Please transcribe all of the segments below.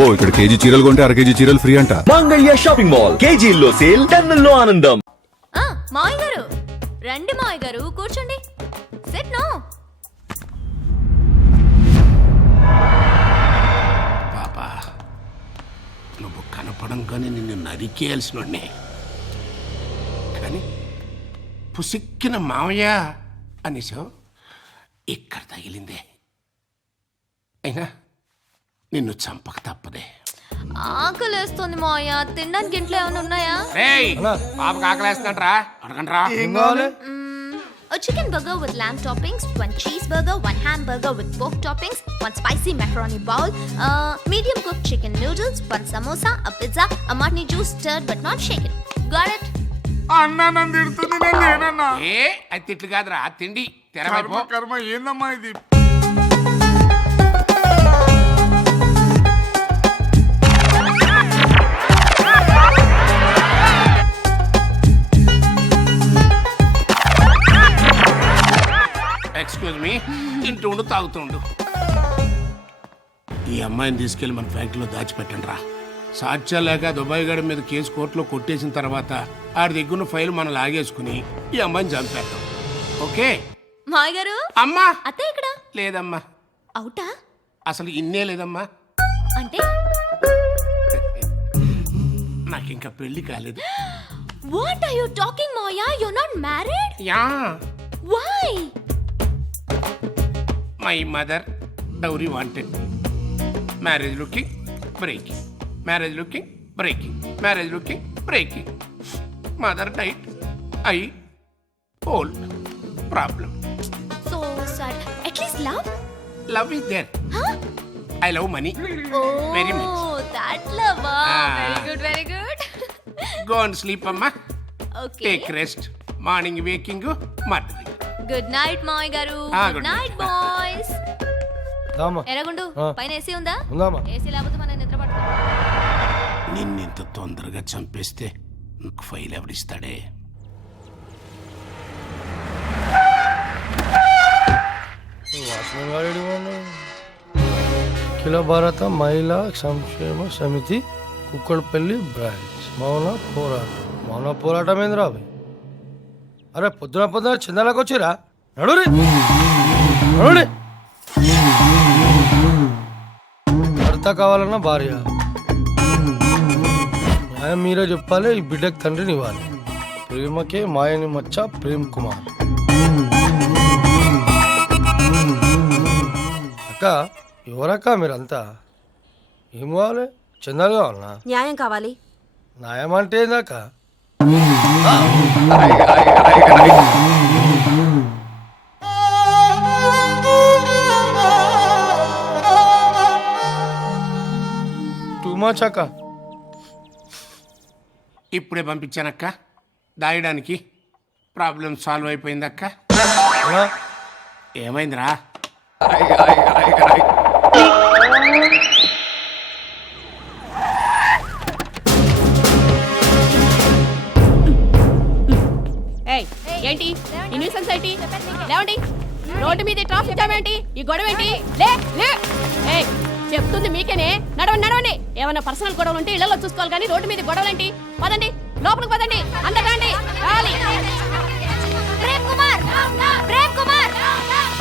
అబ్బో ఇక్కడ కేజీ చీరలు కొంటే అర కేజీ చీరలు ఫ్రీ అంట. మంగళ్య షాపింగ్ మాల్, కేజీల్లో సేల్, టన్నుల్లో ఆనందం. మావయ్య గారు రండి, మావయ్య గారు కూర్చోండి. సెట్ నో. పాపా, నువ్వు కనపడంగానే నిన్ను నరికేయాల్సినోడ్నే, కానీ పుసిక్కిన మావయ్య అనేసావు, ఇక్కడ తగిలిందే. అయినా నిన్ను చంపక తప్పదే. ఆకలేస్తుంది మావయ్య, తినడానికి ఇంట్లో ఏమైనా ఉన్నాయా? పాపకు ఆకలేస్తుందంటరా, అడగండ్రా. A chicken burger with lamb toppings, 1 cheeseburger, 1 hamburger with pork toppings, 1 spicy macaroni bowl, medium cooked chicken noodles, 1 samosa, a pizza, a martini juice stirred but not shaken. Got it? అన్నా నన్ను తిడుతుంది, నేను లేనన్నా. అది తిట్లు కాదురా, తిండి తెరవైపో. కర్మ ఏందమ్మా ఇది? ఎక్స్క్యూజ్ మీ, తింటుండు తాగుతుండు. ఈ అమ్మాయిని తీసుకెళ్లి మన ఫ్యాక్టరీలో దాచిపెట్టండి రా. సాక్ష్యాలు లేక దుబాయ్ గడి మీద కేసు కోర్టులో కొట్టేసిన తర్వాత ఆడి దగ్గర ఫైల్ మనం లాగేసుకుని ఈ అమ్మాయిని చంపేద్దాం. ఓకే మావయ్య గారు? అమ్మా అత్తే ఇక్కడ లేదమ్మా. అవుటా? అసలు ఇన్నే లేదమ్మా. అంటే నాకు ఇంకా పెళ్లి కాలేదు. What are you talking, Maya? You're not married? Yeah. Why? My mother dowry wanted. Marriage looking breaking, marriage looking breaking, marriage looking breaking. Mother died, I old. Problem. So sad. At least love? Love is there. Huh? I love money Oh, very much. that love. Very good, very good. Go and sleep అమ్మా. Okay. Take rest. Morning waking, murdering. Good night, Maya garu. good Good night. night, boys. దామా ఎరగుండు, పైన AC ఉందా? ఉందామా? AC లేకపోతే మన నిద్ర పడుతుంది. నిన్నింత తొందరగా చంపేస్తే నాకు ఫైల్ ఎవడిస్తాడే? అఖిల భారత మహిళా సంక్షేమ సమితి కుక్కడపల్లి బ్రాంచ్ మౌన పోరాటం ఏంద్రా అవి? అరే పొద్దున చందాలకు వచ్చిరా, నడురి నడురి. భర్త కావాలన్నా భార్య, న్యాయం మీరే చెప్పాలి. ఈ బిడ్డకి తండ్రిని ఇవ్వాలి. ప్రేమకే మాయని మచ్చ ప్రేమ్ కుమార్. అక్క ఎవరక్క మీరంతా? ఏం కావాలి? చందాలు కావాలన్నా? న్యాయం కావాలి. న్యాయం అంటే ఏందాక? టూ మచ్ అక్క. ఇప్పుడే పంపించానక్క దాయడానికి. Problem solve అయిపోయిందక్క. ఏమైందిరా? ఏంటి ఈ న్యూసెన్స్ ఏంటి? లేవండి. రోడ్డు మీద ట్రాఫిక్ జామ్ ఏంటి? ఈ గొడవ ఏంటి? లే లే. ఏయ్, చెప్తుంది మీకేనే. నడవండి నడవండి. ఏమైనా పర్సనల్ గొడవలు ఉంటే ఇళ్లలో చూసుకోవాలి, కానీ రోడ్డు మీద గొడవలు ఏంటి? పదండి లోపలికి పదండి. అందరు రండి. రావాలి. Prem Kumar, Prem Kumar,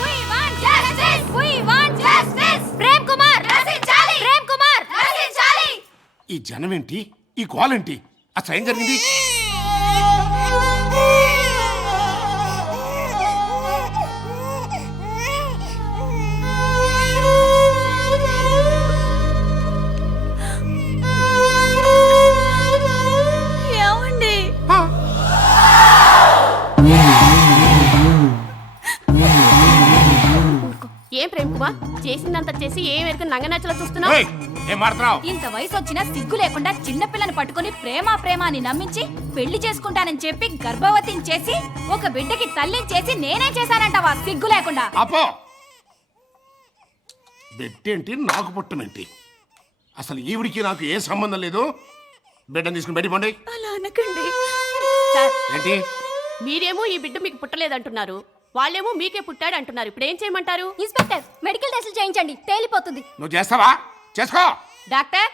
we want justice, we want justice. Prem Kumar, రచించాలి. Prem Kumar, రచించాలి. ఈ జనం ఏంటి? ఈ గోల్ ఏంటి? అసలు ఏం జరిగింది? ఏమండి? ఏం ప్రేమ్ కుమార్, చేసిందంతా చేసి ఏం ఎరుకు నంగనచ్చలో చూస్తున్నావు? ఏయ్, ఏం మాట్లాడుతున్నావ్? ఇంత వయసు వచ్చినా సిగ్గు లేకుండా చిన్నపిల్లని పట్టుకుని ప్రేమ అని నమ్మించి పెళ్లి చేసుకుంటానని చెప్పి గర్భవతిని చేసి ఒక బిడ్డకి తల్లిని చేసి నేనే చేశానంటావా? సిగ్గు లేకుండా. అపో బెట్టేంటి, నాకు పుట్టమేంటి? అసలు ఈవిడికి నాకు ఏ సంబంధం లేదు. బిడ్డను తీసుకుని బయట పండి. అలా అనకండి. ఏంటి? మీరేమో ఈ బిడ్డ మీకు పుట్టలేదంటున్నారు, వాళ్ళేమో మీకే పుట్టాడు అంటున్నారు. ఇప్పుడు ఏం చేయమంటారు? ఇన్స్పెక్టర్, మెడికల్ టెస్టులు చేయించండి, తేలిపోతుంది. నువ్వు చేస్తావా? చేసుకో. Doctor,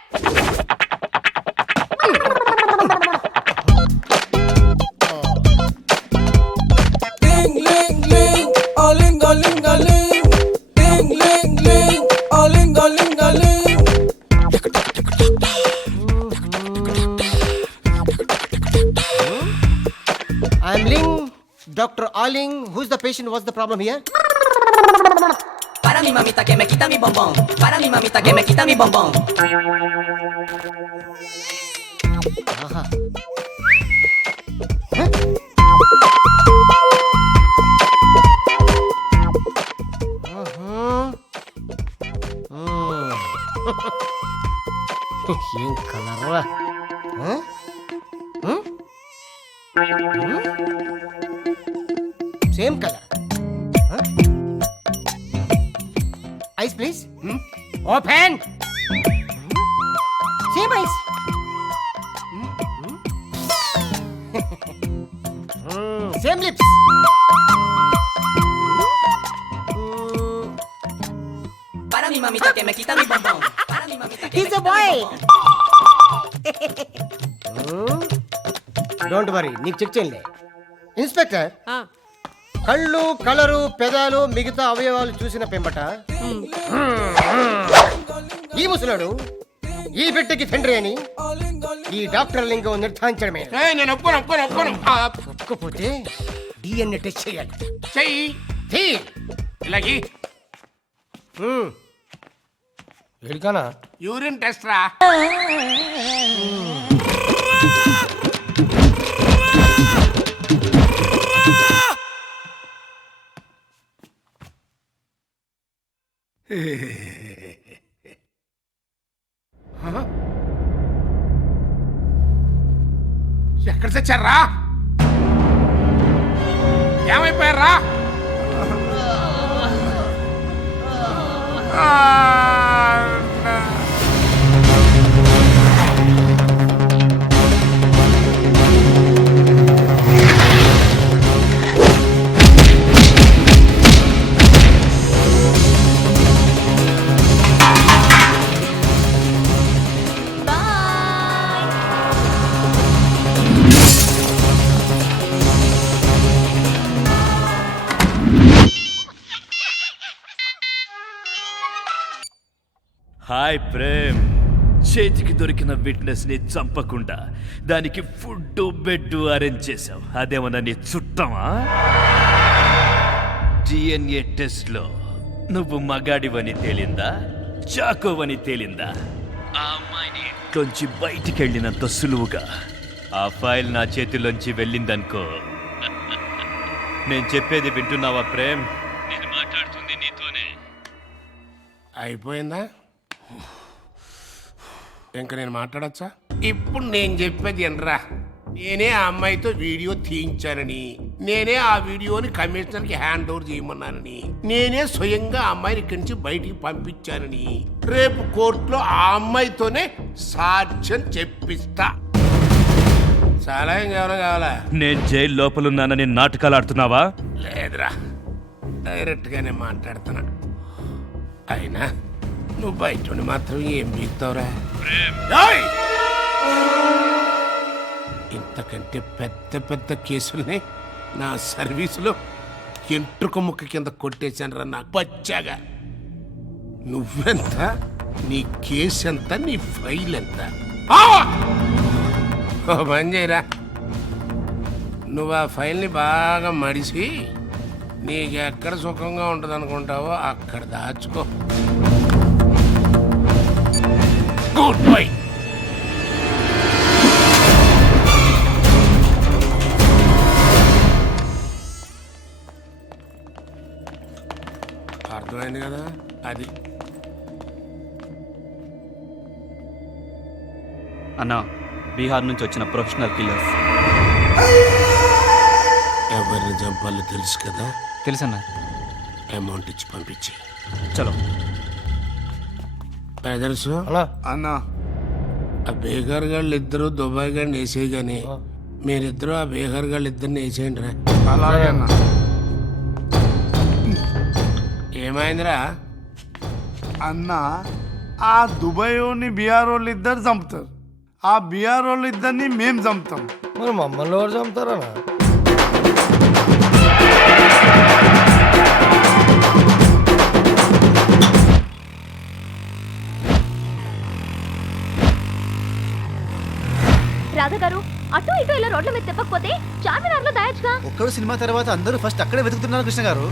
Dr. Aling, who's the patient? What's the problem here? Para mi mamita que me quita mi bombón. Para mi mamita que me quita mi bombón. Aha. ఏం కలర్రా same colour eyes please open same eyes same lips Para mi mamita que me quita mi bombón. Para mi mamita que He's me a quita boy. mi bombón. Don't worry నీకు check చేయండి inspector కళ్ళు colour పెదాలు మిగతా అవయవాలు చూసిన పెంబట ఈ ముసలాడు ఈ బిడ్డకి తండ్రి అని ఈ డాక్టర్ లింగం నిర్ధారించడమే. నేను ఒప్పుకోను. ఒప్పుకోపోతే డిఎన్ఏ టెస్ట్ చేయాలి. చెయ్యి తీ. ఇలాగి ఎడికానా యూరిన్ టెస్ట్ రా. ఎక్కడ తెచ్చారా? ఏమైపోయారా? హాయ్ ప్రేమ్, చేతికి దొరికిన విట్నెస్ ని చంపకుండా దానికి ఫుడ్ బెడ్ అరేంజ్ చేసావు. అదేమన్నా నీ చుట్టమా? డిఎన్ఏ టెస్ట్ లో నువ్వు మగాడివని తేలిందా, చాకోవని తేలిందా? ఆ అమ్మాయిని ఇంట్లోంచి బయటికి వెళ్ళినంత సులువుగా ఆ ఫైల్ నా చేతిలోంచి వెళ్ళిందనుకో. నేను చెప్పేది వింటున్నావా ప్రేమ్? నేను మాట్లాడుతుంది నీతోనే. అయిపోయిందా? ఇంకా నేను మాట్లాడచ్చా? ఇప్పుడు నేను చెప్పేది ఎనరా. నేనే ఆ అమ్మాయితో వీడియో తీయించానని, నేనే ఆ వీడియోని కమిషనర్కి హ్యాండ్ ఓవర్ చేయమన్నానని, నేనే స్వయంగా ఆ అమ్మాయిని ఇక్కడి నుంచి బయటికి పంపించానని రేపు కోర్టులో ఆ అమ్మాయితోనే సాక్ష్యం చెప్పిస్తా. చాలా ఇంకేమైనా కావాలా? నేను జైలు లోపలున్నానని నాటకాలు ఆడుతున్నావా? లేదురా, డైరెక్ట్గానే మాట్లాడుతున్నా. అయినా నువ్వు బయట మాత్రం ఏం బీగుతావురా? ఇంతకంటే పెద్ద పెద్ద కేసుల్ని నా సర్వీసులో ఎంట్రుక ముక్క కింద కొట్టేశాను రా. నాకు పచ్చాగా నువ్వెంత, నీ కేసు ఎంత, నీ ఫైల్ ఎంత? పని చేయరా, నువ్వు ఆ ఫైల్ని బాగా మడిసి నీకు ఎక్కడ సుఖంగా ఉంటుంది అనుకుంటావో అక్కడ దాచుకో. Goodbye. అర్థమైంది కదా? అది అన్నా, బీహార్ నుంచి వచ్చిన ప్రొఫెషనల్ కిల్లర్స్. ఎవరిని చంపాలో తెలుసు కదా? తెలుసన్నా. అమౌంట్ ఇచ్చి పంపించి. చలో. తెలుసు అన్నా, ఆ బీహార్ గాళ్ళు ఇద్దరు దుబాయ్ గాడిని వేసేయి కానీ మీరిద్దరు ఆ బీహార్ గాళ్ళు ఇద్దరిని వేసేయండి రా. అలాగే అన్నా. ఏమైందిరా? అన్నా, ఆ దుబాయ్ వాళ్ళని బీహార్ వాళ్ళు ఇద్దరు చంపుతారు, ఆ బీహార్ వాళ్ళు ఇద్దరిని మేము చంపుతాం. మరి మమ్మల్ని ఎవరు చంపుతారా? రాధా గారు, అటు ఇటు ఇలా రోడ్ల మీద తిప్పకపోతే చార్మినార్ లో దాయచ్చుగా. ఒక్కడు సినిమా తర్వాత అందరూ ఫస్ట్ అక్కడే వెతుకుతున్నారు కృష్ణ గారు.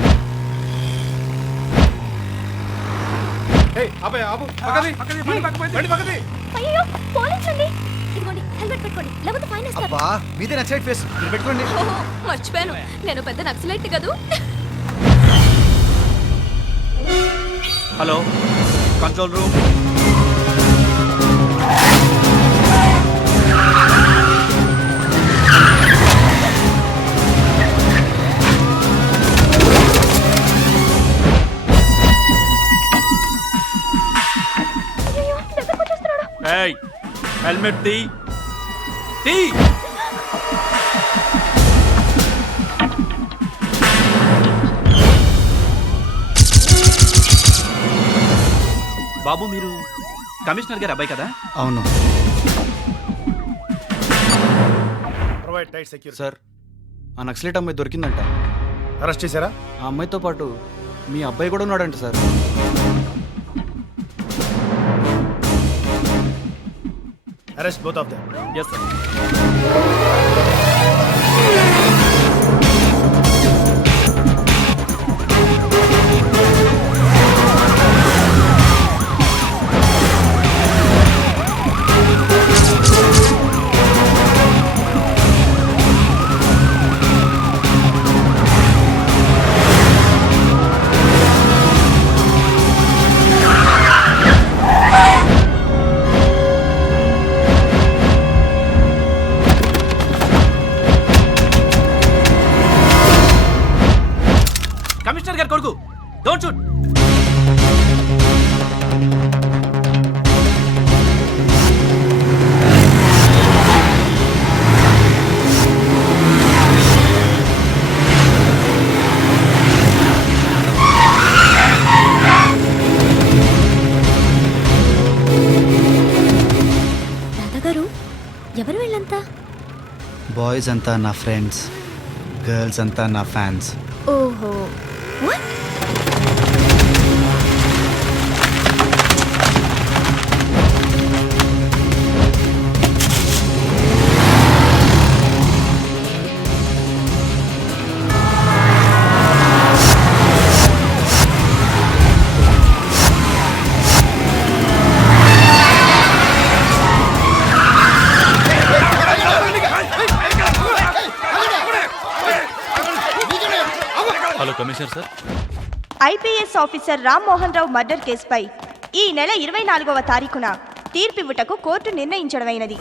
అయ్యో పోలీసులండి. ఇదిగోండి హెల్మెట్ పెట్టుకోండి, లేకపోతే ఫైన్ వేస్తారు. అబ్బా మీదే నక్సలైట్ ఫేస్, మీరు పెట్టుకోండి. ఓహో, మర్చిపోయాను, నేను పెద్ద నక్సలైట్ కదూ. Hello control room. అయ్యో దగ్గరకు వచ్చేస్తున్నాడు. ఏయ్ హెల్మెట్ తీ తీ. బాబు మీరు కమిషనర్ గారి అబ్బాయి కదా? అవును సార్. ఆ నక్సలైట్ అమ్మాయి దొరికిందంట. అరెస్ట్ చేశారా? ఆ అమ్మాయితో పాటు మీ అబ్బాయి కూడా ఉన్నాడంట sir. Arrest both of them. Yes sir. Commissioner గారి కొడుకు, డోంట్ షూట్. రాధా గారు, ఎవరు వీళ్ళంతా? బాయ్స్ అంతా నా ఫ్రెండ్స్, గర్ల్స్ అంతా నా ఫ్యాన్స్. ఓహో, what? Hello commissioner sir. IPS officer Rammohan Rao murder కేసుపై ఈ నెల 24వ తారీఖున తీర్పివ్వుటకు కోర్టు నిర్ణయించడమైనది.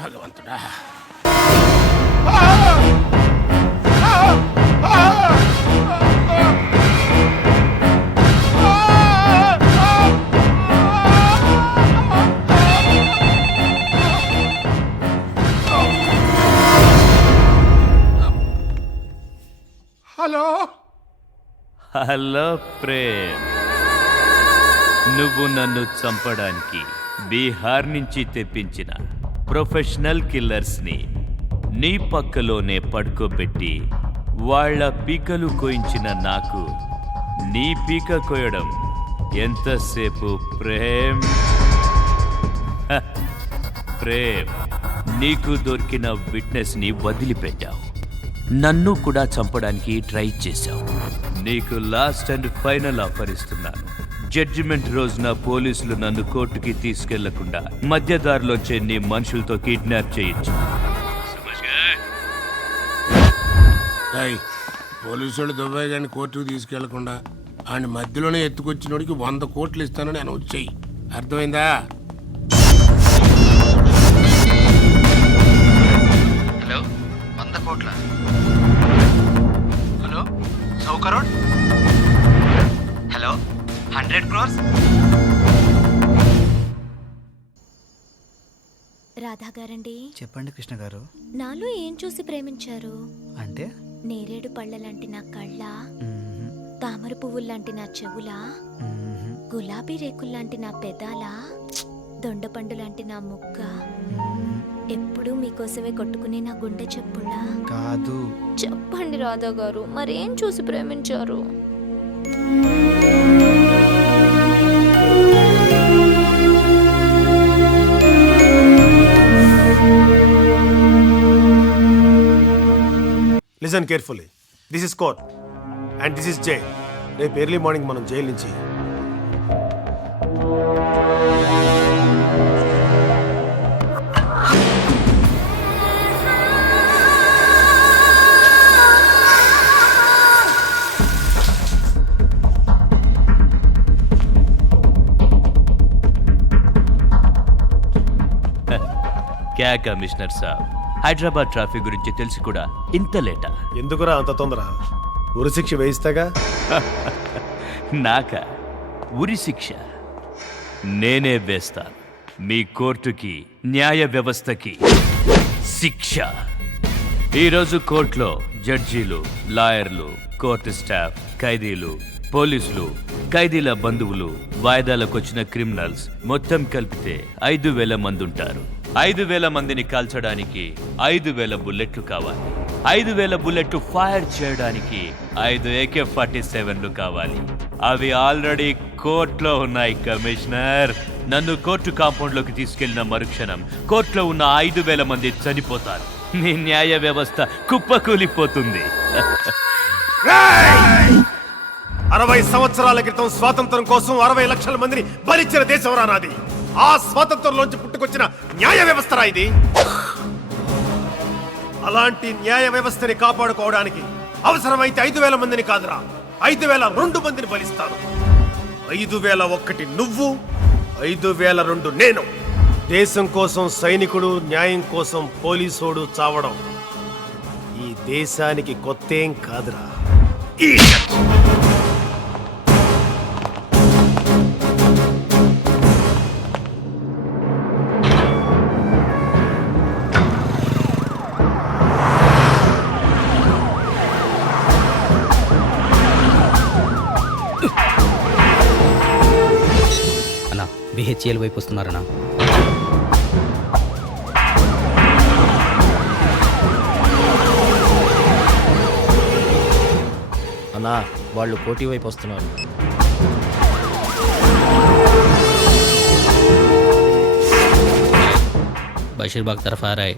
భగవంతుడా. హలో హలో ప్రేమ్, నువ్వు నన్ను చంపడానికి బీహార్ నుంచి తెప్పించిన ప్రొఫెషనల్ కిల్లర్స్ని నీ పక్కలోనే పడుకోబెట్టి వాళ్ళ పీకలు కోయించిన నాకు నీ పీక కోయడం ఎంతసేపు ప్రేమ్? హ, ప్రేమ్, నీకు దొరికిన విట్నెస్ని వదిలిపెట్టావు, నన్ను కూడా చంపడానికి ట్రై చేశావు. నీకు లాస్ట్ అండ్ ఫైనల్ ఆఫర్ ఇస్తున్నాను. జడ్జిమెంట్ రోజున పోలీసులు నన్ను కోర్టుకి తీసుకెళ్లకుండా మధ్యదారిలోంచే నీ మనుషులతో కిడ్నాప్ చేయొచ్చు. పోలీసులు దుబాయ్ గారిని కోర్టుకు తీసుకెళ్లకుండా ఆయన మధ్యలోనే ఎత్తుకొచ్చినోడికి 100 కోట్లు ఇస్తానని అనౌన్స్ చెయ్యి. అర్థమైందా? హలో 100 కోట్ల. Hello 100 crore. Hello 100 crores. Radha గారండి. చెప్పండి కృష్ణ గారు. నాలో ఏం చూసి ప్రేమించారు? అంటే నేరేడు పళ్ళలాంటి నా కళ్ళ, తామర పువ్వుల్లాంటి నా చెవుల, గులాబీ రేకుల్లాంటి నా పెదాల, దొండపండు లాంటి నా ముక్క, ఎప్పుడూ మీకోసమే కొట్టుకునే నా గుండె చెప్పుళ్ళా? కాదు. చెప్పండి రాధా గారు, మరేం చూసి ప్రేమించారు? Listen carefully. This is court and this is jail. రేపు ఎర్లీ మార్నింగ్ మనం జైలు నుంచి క్యా కమిషనర్ సాబ్, హైదరాబాద్ ట్రాఫిక్ గురించి తెలిసి కూడా ఇంత లేటా? ఎందుకురా అంత తొందర? ఉరి శిక్ష వేయిస్తాగా. నాక ఉరి శిక్ష నేనే వేస్తాను. మీ కోర్టుకి, న్యాయ వ్యవస్థకి శిక్ష. ఈరోజు కోర్టులో జడ్జీలు, లాయర్లు, కోర్టు స్టాఫ్, ఖైదీలు, పోలీసులు, ఖైదీల బంధువులు, వాయిదాలకు వచ్చిన క్రిమినల్స్ మొత్తం కలిపితే 5,000 మంది ఉంటారు. 5,000 మందిని కాల్చడానికి 5,000 బుల్లెట్లు కావాలి. 5,000 బుల్లెట్లు ఫైర్ చేయడానికి 5 AK-47లు కావాలి. అవి ఆల్రెడీ కోర్టులో ఉన్నాయి కమిషనర్. నన్ను కోర్టు కాంపౌండ్ లోకి తీసుకెళ్లిన మరుక్షణం కోర్టులో ఉన్న 5,000 మంది చనిపోతారు. నీ న్యాయ వ్యవస్థ కుప్పకూలిపోతుంది. 60 సంవత్సరాల క్రితం స్వాతంత్రం కోసం 60 లక్షల మందిని బలిచ్చిన దేశం రా నాది. ఆ స్వాతంత్రంలోంచి పుట్టుకొచ్చిన న్యాయ వ్యవస్థ ఇది. అలాంటి న్యాయ వ్యవస్థని కాపాడుకోవడానికి అవసరమైతే 5,000 మందిని కాదురా, 5,002 మందిని బలిస్తాను. 5,001 నువ్వు, 5,002 నేను. దేశం కోసం సైనికుడు, న్యాయం కోసం పోలీసోడు చావడం ఈ దేశానికి కొత్తేం కాదురా. BHL వైపు వస్తున్నారనా? అన్నా, వాళ్ళు కోటి వైపు వస్తున్నారు. బషీర్బాగ్ तरफ आ रहा है.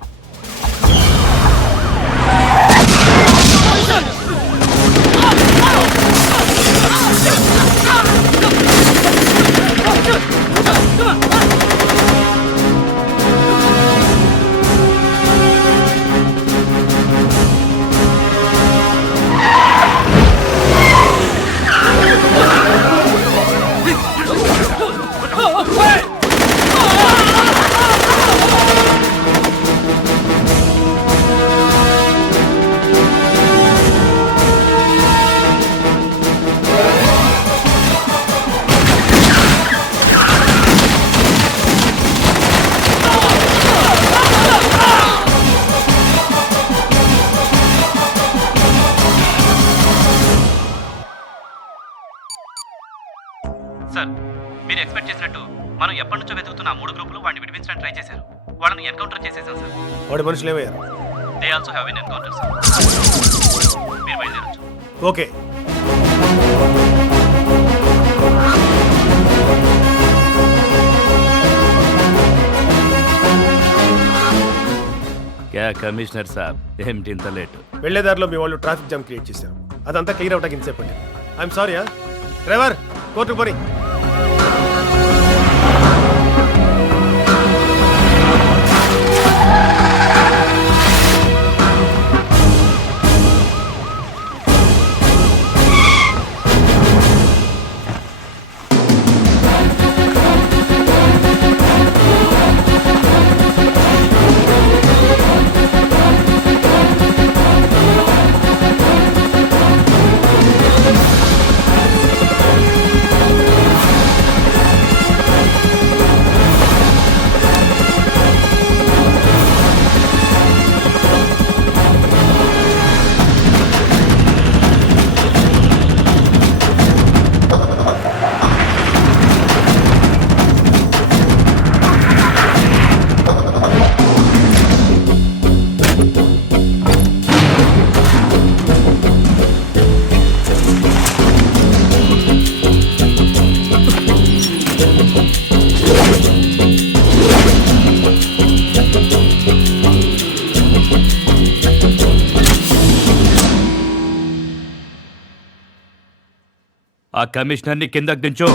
సార్, మీరు ఎక్స్పెక్ట్ చేసినట్టు మనం ఎప్పటి నుంచో వెతుకుతున్న 3 గ్రూపులు వాడిని విడిపించడానికి ట్రై చేశారు. వాళ్ళని ఎన్కౌంటర్ చేసేసాం సార్. వాడి మనుషులు ఏమయ్యారు? They also have been encounter sir. మీరు బయలుదేరొచ్చు. ఓకే. క్యా కమిషనర్ సాబ్, ఏమిటి ఇంత లేట్? వెళ్లేదారిలో మీ వాళ్ళు ట్రాఫిక్ జామ్ క్రియేట్ చేశారు. అదంతా క్లియర్ అవటానికి ఇంతసేపు పట్టింది. I'm sorry. డ్రైవర్, కోర్టుకు పోనీ. ఆ కమిషనర్ని కిందకు దించు.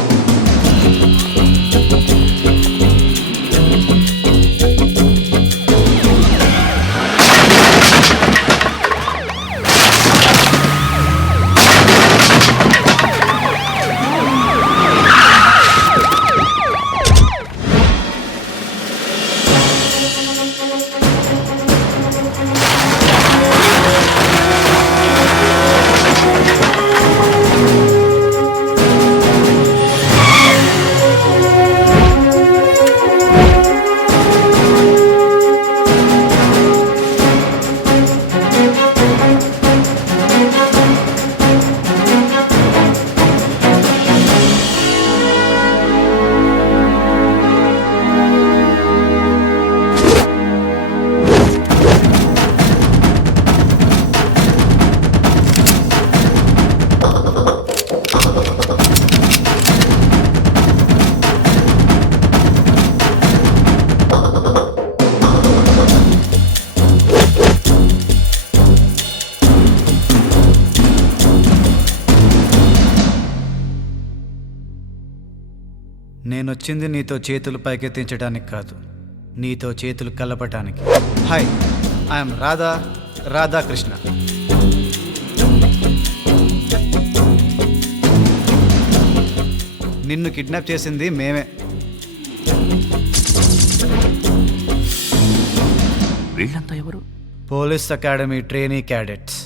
నేనొచ్చింది నీతో చేతులు పైకెత్తించడానికి కాదు, నీతో చేతులు కలపటానికి. Hi, I'm Radhakrishna. నిన్ను కిడ్నాప్ చేసింది మేమే. వీళ్ళంతా ఎవరు? Police academy trainee cadets.